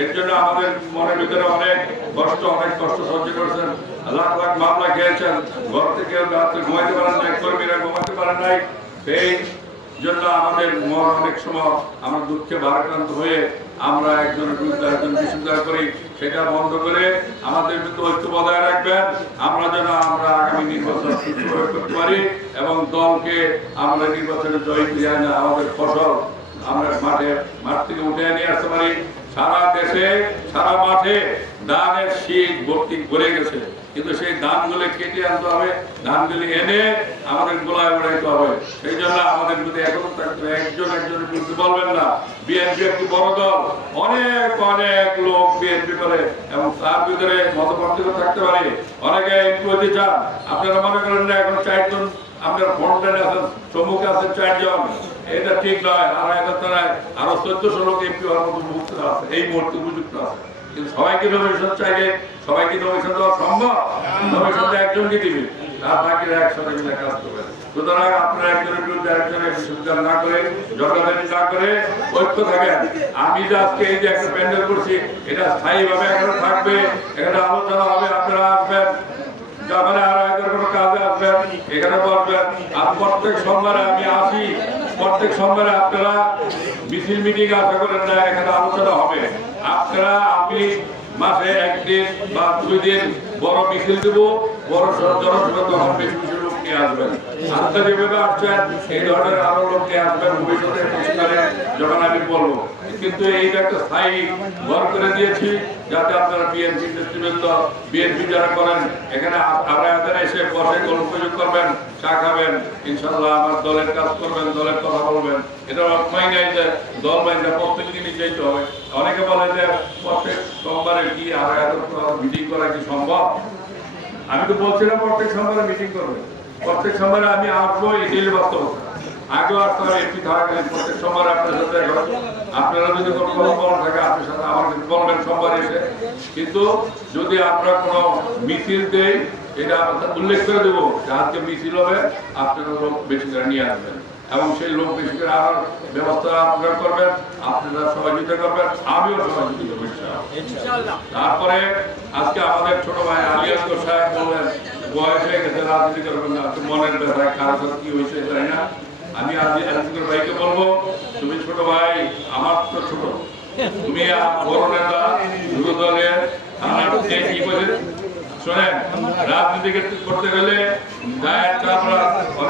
এর জন্য আমাদের মনের ভিতরে অনেক কষ্ট অনেক কষ্ট সহ্য করেছেন। লাখ লাখ মামলা খেয়েছেন। ঘর থেকে রাত্রে ঘুমাইতে পারেন নাই, কর্মীরা ঘুমাতে পারেন নাই। সেই জন্য আমাদের মন অনেক সময় আমরা দুঃখে ভারাক্রান্ত হয়ে আমরা একজনের বিরুদ্ধে একজন বিশুদ্ধার করি, সেটা বন্ধ করে আমাদের ভিতরে ঐক্য বজায় রাখবেন। আমরা যেন আমরা আগামী নির্বাচন সুষ্ঠুভাবে করতে পারি এবং দলকে আমরা নির্বাচনে জয়ী দিয়ে আমাদের ফসল আমরা মাঠে, মাঠ থেকে উঠে নিয়ে আসতে পারি। সারা দেশে, সারা মাঠে ধানের শীত ভর্তি ভরে গেছে। কিন্তু সেই ধানগুলো কেটে আনতে হবে, ধানগুলি এনে আমাদের গোলায় উড়াইতে হবে। সেই জন্য আমাদের বিরুদ্ধে এখন থাকতে। একজন একজনের বিরুদ্ধে বলবেন না। বিএনপি একটি বড় দল। অনেক অনেক লোক বিএনপি করে এবং তার ভিতরে মতপার্থক্য থাকতে পারে। অনেকে এমপি হতে চান। আপনারা মনে করেন না, এখন চারজন, আপনার ফ্রন্টলাইনে আছেন, সম্মুখে আছেন চারজন। এটা ঠিক নয়, আর এটা তারা আরও চোদ্দশো লোক এমপি হওয়ার মতো মুহূর্ত আছে, এই মুহূর্তে উপযুক্ত আছে। কিন্তু সবাইকে নমিনেশন চাইলে, সবাইকে নমিনেশন দেওয়া সম্ভব? নমিনেশন তো একজনকে দিবে আর বাকিরা একসাথে মিলে কাজ করবে সুতরাং আপনারা একজনের বিরুদ্ধে একজনের বিশুদ্ধার না করে ঝগড়াঝাটি না করে ঐক্য থাকেন। আমি যে আজকে এই যে একটা প্যান্ডেল করছি, এটা স্থায়ীভাবে এখানে থাকবে, এখানে আলোচনা হবে, আপনারা আসবেন। যখন আর আগের কোনো কাজে আসবেন, এখানে বলবেন আর প্রত্যেক সোমবারে আমি আসি। প্রত্যেক সোমবারে আপনারা মিছিল মিটিং আশা করেন না এখানে আলোচনা হবে। আপনারা আপনি মাসে একদিন বা দুই দিন বড় মিছিল দেব, বড় জনসভা তখন বেশি আসবেন। আজকে যেভাবে আসছেন, এই ধরনের আরও আসবেন, ভবিষ্যতে যখন আমি বলব। কিন্তু এইটা একটা স্থায়ী ঘর করে দিয়েছি যাতে আপনারা বিএনপি নেতৃবৃন্দ বিএনপি যারা করেন, এখানে আমরা এসে বসে গল্প সুযোগ করবেন, চা খাবেন ইনশাল্লাহ আমার দলের কাজ করবেন, দলের কথা বলবেন। এটা অর্থই নাই যে দল বাইরে প্রত্যেক দিনই যেতে হবে। অনেকে বলে যে প্রত্যেক সোমবারে কি আর মিটিং করা কি সম্ভব? আমি তো বলছিলাম প্রত্যেক সোমবারে মিটিং করবে। প্রত্যেক সোমবারে আমি আসব এটাই বাস্তবতা আগেও এমপি থাকাকালীন প্রত্যেক সোমবারে আপনার সাথে আপনারা যদি কোনো থাকে আপনার সাথে আমার বলবেন সোমবার এসে। কিন্তু যদি আমরা কোনো মিছিল দেই এটা উল্লেখ করে দেবো যে আজকে মিছিল হবে আপনারা লোক বেশি করে নিয়ে আসবেন। এবং সেই লোক বেশি করে আনার ব্যবস্থা আপনারা করবেন আপনারা সহযোগিতা করবেন আমিও সহযোগিতা তারপরে আজকে আমাদের ছোট ভাই আলী আকবর সাহেব বললেন বয়স হয়ে গেছে রাজনীতি করবেন না মনের ব্যথা কারও কি হয়েছে জানি না। আমি আজ আকবর ভাইকে বলব, তুমি ছোট ভাই, আমার তো ছোট। তুমি বড় শোনেন রাজনীতি করতে গেলে